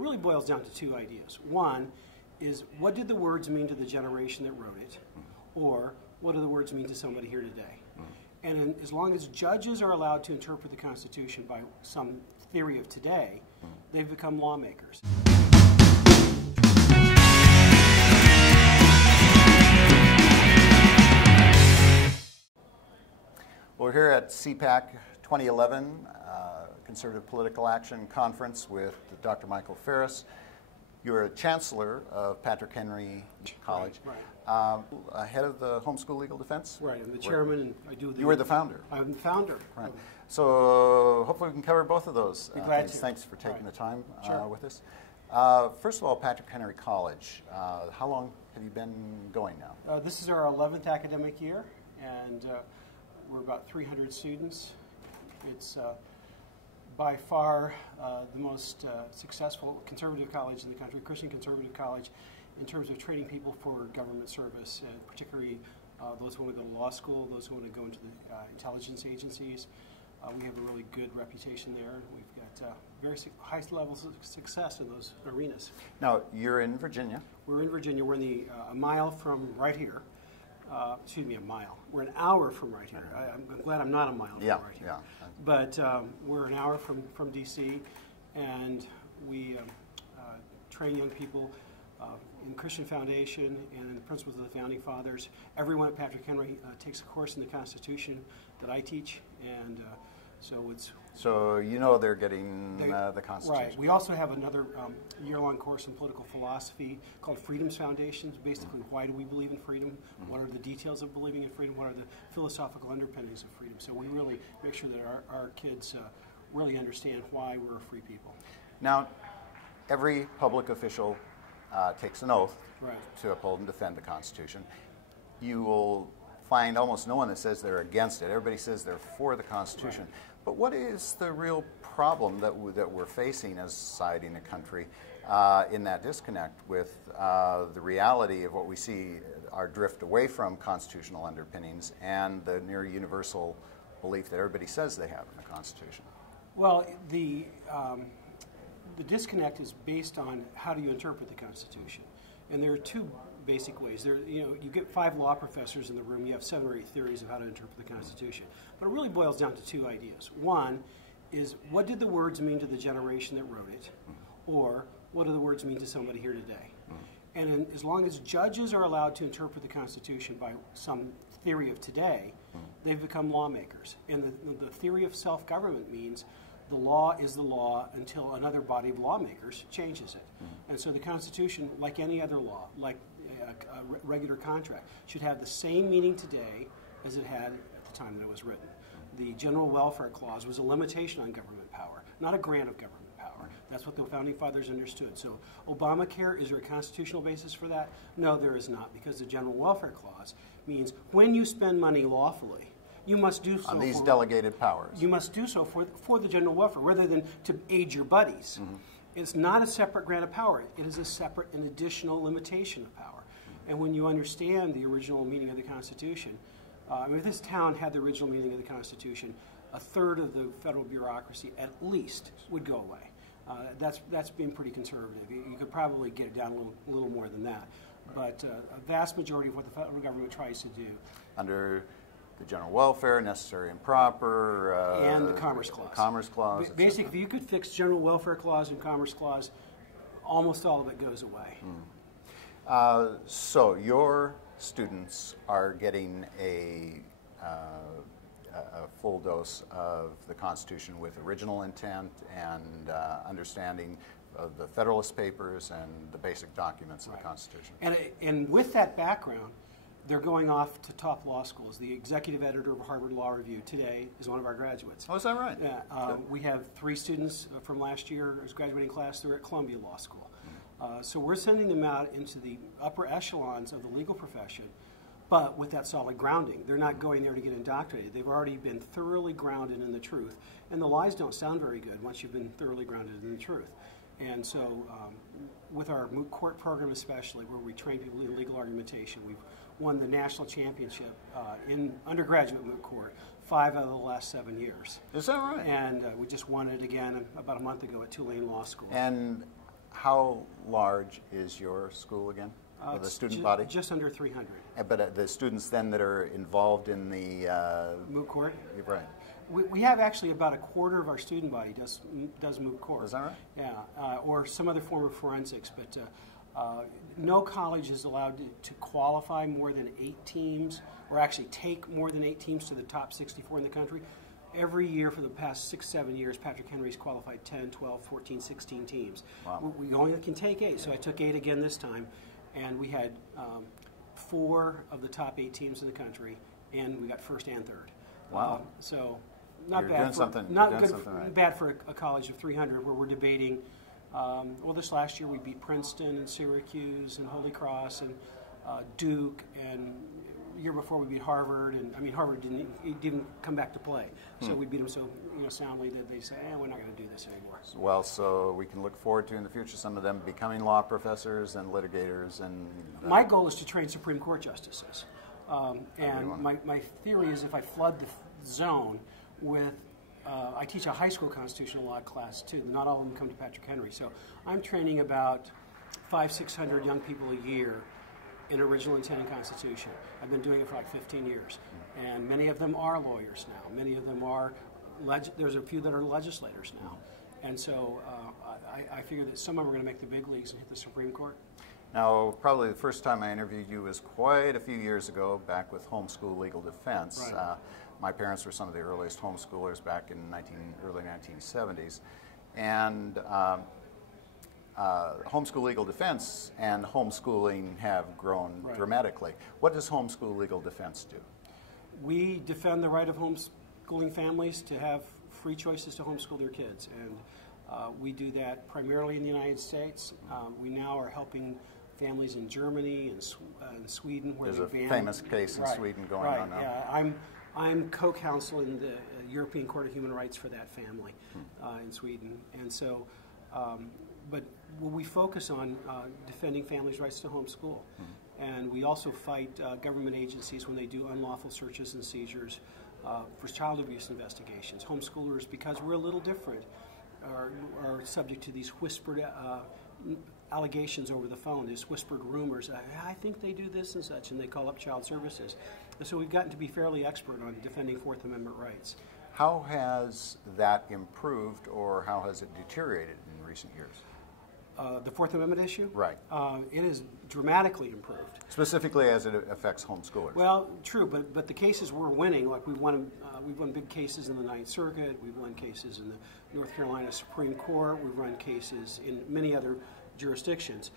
it really boils down to two ideas. One is, what did the words mean to the generation that wrote it? Or what do the words mean to somebody here today? And as long as judges are allowed to interpret the Constitution by some theory of today, they've become lawmakers. We're here at CPAC 2011, Conservative Political Action Conference with Dr. Michael Farris. You're a Chancellor of Patrick Henry College, Right. Head of the Homeschool Legal Defense. Right, I'm the chairman, and I do the... You were the founder. I'm the founder. Right. So hopefully we can cover both of those things. Thanks for taking the time with us. First of all, Patrick Henry College, how long have you been going now? This is our 11th academic year, and we're about 300 students. It's by far the most successful conservative college in the country, Christian conservative college, in terms of training people for government service, particularly those who want to go to law school, those who want to go into the intelligence agencies. We have a really good reputation there. We've got very high levels of success in those arenas. Now, you're in Virginia. We're in Virginia. We're in a mile from right here. Excuse me, a mile. We're an hour from right here. I'm glad I'm not a mile from right here. Yeah. But we're an hour from D.C., and we train young people in Christian Foundation and in the principles of the Founding Fathers. Everyone at Patrick Henry takes a course in the Constitution that I teach, and so it's... So you know they're getting the Constitution. Right. We also have another year-long course in political philosophy called Freedom's Foundations. Basically, why do we believe in freedom? What are the details of believing in freedom? What are the philosophical underpinnings of freedom? So we really make sure that our kids really understand why we're a free people. Now, every public official takes an oath to uphold and defend the Constitution. You will find almost no one that says they're against it. Everybody says they're for the Constitution. Right. But what is the real problem that we're facing as a society and a country in that disconnect with the reality of what we see, our drift away from constitutional underpinnings and the near universal belief that everybody says they have in the Constitution? Well, the disconnect is based on how do you interpret the Constitution. And there are two basic ways. You get 5 law professors in the room, you have 7 or 8 theories of how to interpret the Constitution. But it really boils down to 2 ideas. One is, what did the words mean to the generation that wrote it? Or what do the words mean to somebody here today? And as long as judges are allowed to interpret the Constitution by some theory of today, they've become lawmakers. And the theory of self-government means the law is the law until another body of lawmakers changes it. And so the Constitution, like any other law, like a regular contract, should have the same meaning today as it had at the time that it was written. The General Welfare Clause was a limitation on government power, not a grant of government power. That's what the Founding Fathers understood. So Obamacare, is there a constitutional basis for that? No, there is not, because the General Welfare Clause means when you spend money lawfully, you must do so on these delegated powers. You must do so for the general welfare, rather than to aid your buddies. It's not a separate grant of power. It is a separate and additional limitation of power. And when you understand the original meaning of the Constitution, if this town had the original meaning of the Constitution, 1/3 of the federal bureaucracy at least would go away. That's being pretty conservative. You could probably get it down a little more than that. But a vast majority of what the federal government tries to do, under the general welfare, necessary and proper, and the Commerce Clause. Commerce Clause. Basically, if you could fix General Welfare Clause and Commerce Clause, almost all of it goes away. So your students are getting a full dose of the Constitution with original intent and understanding of the Federalist Papers and the basic documents of the Constitution. And with that background, they're going off to top law schools. The executive editor of Harvard Law Review today is one of our graduates. Oh, is that right? Yeah. We have 3 students from last year's graduating class. They're at Columbia Law School. So we're sending them out into the upper echelons of the legal profession, but with that solid grounding. They're not going there to get indoctrinated. They've already been thoroughly grounded in the truth. And the lies don't sound very good once you've been thoroughly grounded in the truth. And so with our moot court program especially, where we train people in legal argumentation, we've won the national championship in undergraduate moot court 5 out of the last 7 years. Is that right? And we just won it again about a month ago at Tulane Law School. And How large is your school again? The student body? Just under 300. But the students then that are involved in the moot court? Right. We have actually about a quarter of our student body does moot court. Is that right? Yeah, or some other form of forensics, but no college is allowed to qualify more than 8 teams, or actually take more than 8 teams to the top 64 in the country. Every year for the past 6-7 years, Patrick Henry's qualified 10, 12, 14, 16 teams. Wow. We only can take 8, so I took 8 again this time, and we had 4 of the top 8 teams in the country, and we got first and third. Wow. So not You're bad doing for something, not you're doing good something right. bad for a college of 300 where we're debating. Well, this last year we beat Princeton and Syracuse and Holy Cross and Duke, and the year before we beat Harvard, and I mean Harvard didn't come back to play, so we beat them so soundly that they say, we're not going to do this anymore. Well, so we can look forward to in the future some of them becoming law professors and litigators. And my goal is to train Supreme Court justices, and my theory is if I flood the zone with I teach a high school constitutional law class too. Not all of them come to Patrick Henry. So I'm training about 500-600 young people a year in original intent and constitution. I've been doing it for like 15 years. And many of them are lawyers now. Many of them are, there's a few that are legislators now. And so I figure that some of them are going to make the big leagues and hit the Supreme Court. Now, probably the first time I interviewed you was quite a few years ago, back with Homeschool Legal Defense. Right. My parents were some of the earliest homeschoolers back in early 1970s. And Homeschool Legal Defense and homeschooling have grown dramatically. What does Homeschool Legal Defense do? We defend the right of homeschooling families to have free choices to homeschool their kids. And we do that primarily in the United States. We now are helping families in Germany and Sweden. Where there's a famous case in Sweden going on now. Yeah, I'm co-counsel in the European Court of Human Rights for that family in Sweden. And so, but we focus on defending families' rights to homeschool. And we also fight government agencies when they do unlawful searches and seizures for child abuse investigations. Homeschoolers, because we're a little different, are subject to these whispered allegations over the phone, these whispered rumors. I think they do this and such, and they call up child services. And so we've gotten to be fairly expert on defending Fourth Amendment rights. How has that improved, or how has it deteriorated in recent years? The Fourth Amendment issue? Right. It has dramatically improved. Specifically as it affects homeschoolers. Well, true, but the cases we're winning, like we've won big cases in the Ninth Circuit, we've won cases in the North Carolina Supreme Court, we've run cases in many other jurisdictions.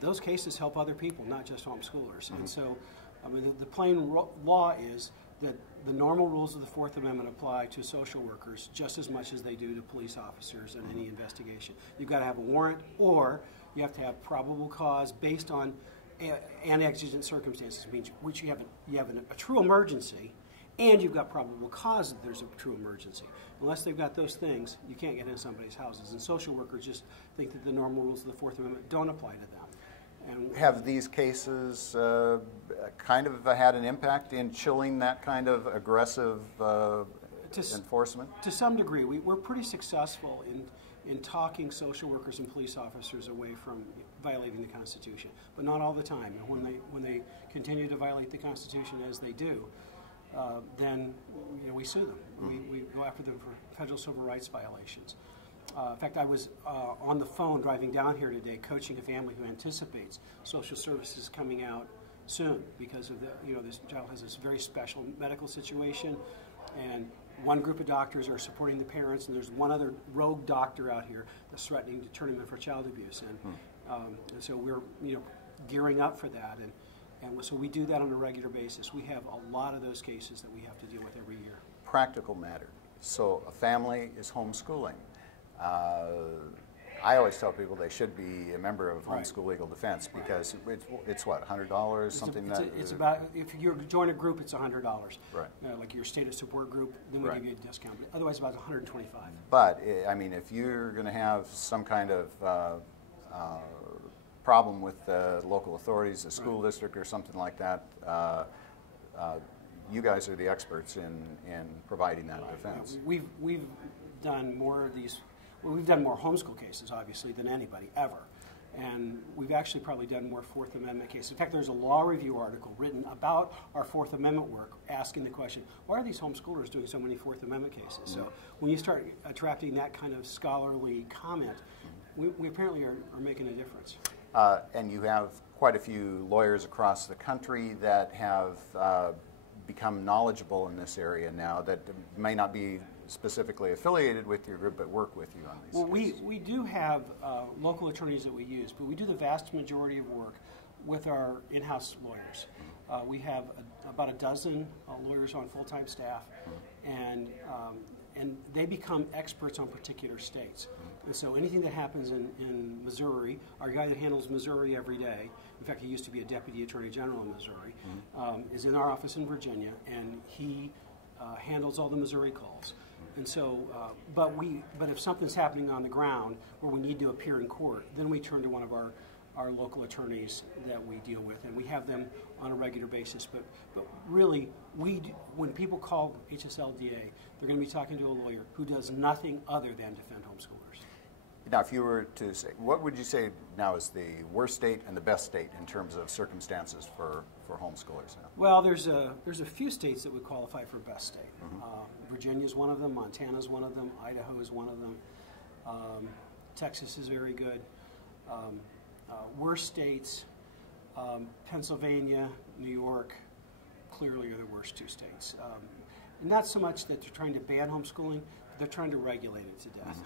Those cases help other people, not just homeschoolers. And so, I mean, the plain law is that the normal rules of the Fourth Amendment apply to social workers just as much as they do to police officers in any investigation. You've got to have a warrant, or you have to have probable cause based on and exigent circumstances, which you have a true emergency, and you've got probable cause that there's a true emergency. Unless they've got those things, you can't get into somebody's houses. And social workers just think that the normal rules of the Fourth Amendment don't apply to them. And have these cases kind of had an impact in chilling that kind of aggressive enforcement? To some degree. We're pretty successful in talking social workers and police officers away from violating the Constitution, but not all the time. And when they continue to violate the Constitution as they do, then we sue them. We go after them for federal civil rights violations. In fact, I was on the phone driving down here today coaching a family who anticipates social services coming out soon because of this child has this very special medical situation, and one group of doctors are supporting the parents, and there's one other rogue doctor out here that's threatening to turn him in for child abuse. And so we're gearing up for that, and so we do that on a regular basis. We have a lot of those cases that we have to deal with every year. Practical matter. So a family is homeschooling. I always tell people they should be a member of Homeschool Legal Defense because it's what, $100, something it's about, if you join a group, it's $100. Right. Like your status support group, then we give you a discount. But otherwise, about $125. But I mean, if you're going to have some kind of problem with the local authorities, the school district, or something like that, you guys are the experts in providing that defense. We've done more of these. Well, we've done more homeschool cases, obviously, than anybody ever. And we've actually probably done more Fourth Amendment cases. In fact, there's a law review article written about our Fourth Amendment work asking the question, why are these homeschoolers doing so many Fourth Amendment cases? So when you start attracting that kind of scholarly comment, we apparently are making a difference. And you have quite a few lawyers across the country that have become knowledgeable in this area now that may not be specifically affiliated with your group but work with you on these cases. We do have local attorneys that we use, but we do the vast majority of work with our in-house lawyers. We have about a dozen lawyers on full-time staff, and they become experts on particular states. And so anything that happens in Missouri, our guy that handles Missouri every day, in fact, he used to be a deputy attorney general in Missouri, is in our office in Virginia, and he handles all the Missouri calls. And so, but if something's happening on the ground where we need to appear in court, then we turn to one of our local attorneys that we deal with, and we have them on a regular basis. But really, when people call HSLDA, they're going to be talking to a lawyer who does nothing other than defend homeschoolers. Now, if you were to say, what would you say now is the worst state and the best state in terms of circumstances for homeschoolers now? Well, there's a few states that would qualify for best state. Virginia's one of them, Montana's one of them, Idaho is one of them, Texas is very good. Worst states, Pennsylvania, New York, clearly are the worst two states. And not so much that they're trying to ban homeschooling, but they're trying to regulate it to death.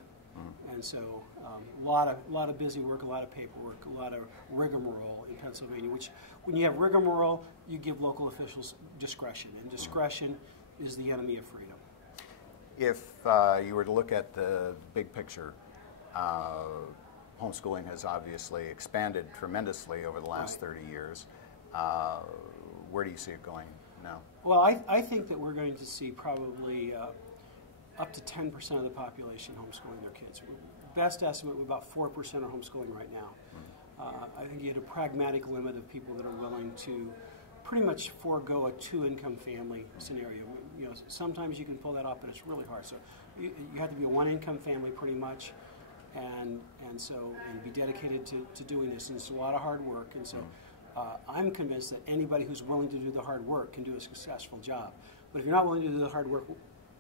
And so a lot of busy work, a lot of paperwork, a lot of rigmarole in Pennsylvania, which when you have rigmarole, you give local officials discretion, and discretion is the enemy of freedom. If you were to look at the big picture, homeschooling has obviously expanded tremendously over the last 30 years. Where do you see it going now? Well, I think that we're going to see probably up to 10% of the population homeschooling their kids. Best estimate, about 4% are homeschooling right now. I think you had a pragmatic limit of people that are willing to pretty much forego a two-income family scenario. You know, sometimes you can pull that off, but it's really hard. So you have to be a one-income family pretty much, and be dedicated to doing this. And it's a lot of hard work. And so I'm convinced that anybody who's willing to do the hard work can do a successful job. But if you're not willing to do the hard work,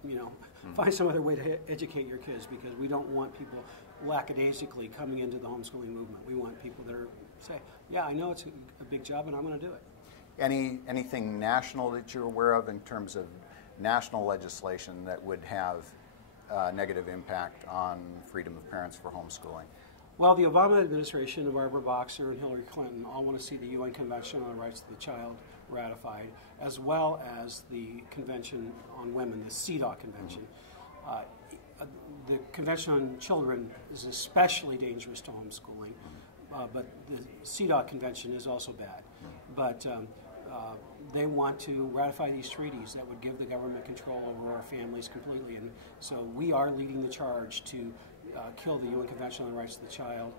you know, find some other way to educate your kids, because we don't want people lackadaisically coming into the homeschooling movement. We want people that say, yeah, I know it's a big job and I'm going to do it. Anything national that you're aware of in terms of national legislation that would have a negative impact on freedom of parents for homeschooling? Well, the Obama administration and Barbara Boxer and Hillary Clinton all want to see the UN Convention on the Rights of the Child ratified, as well as the Convention on Women, the CEDAW Convention. The Convention on Children is especially dangerous to homeschooling, but the CEDAW Convention is also bad. But they want to ratify these treaties that would give the government control over our families completely. And so we are leading the charge to kill the UN Convention on the Rights of the Child.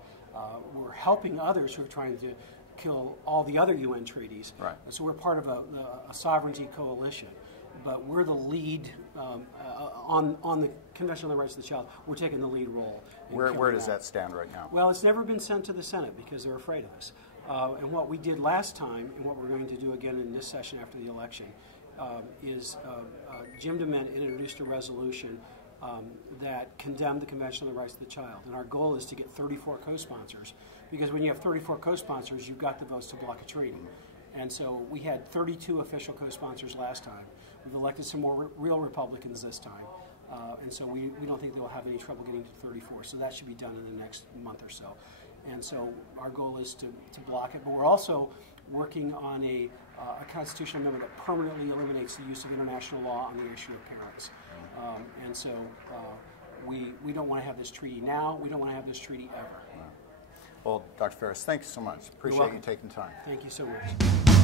We're helping others who are trying to kill all the other UN treaties. Right. So we're part of a sovereignty coalition. But we're the lead on the Convention on the Rights of the Child. We're taking the lead role. Where does that stand right now? Well, it's never been sent to the Senate because they're afraid of us. And what we did last time, and what we're going to do again in this session after the election, is Jim DeMint introduced a resolution that condemned the Convention on the Rights of the Child. And our goal is to get 34 co-sponsors, because when you have 34 co-sponsors, you've got the votes to block a treaty. And so we had 32 official co-sponsors last time. We've elected some more real Republicans this time. And so we don't think they'll have any trouble getting to 34. So that should be done in the next month or so. And so our goal is to block it. But we're also working on a constitutional amendment that permanently eliminates the use of international law on the issue of parents. And so we don't want to have this treaty now. We don't want to have this treaty ever. Well, Dr. Farris, thank you so much. Appreciate you taking time. Thank you so much.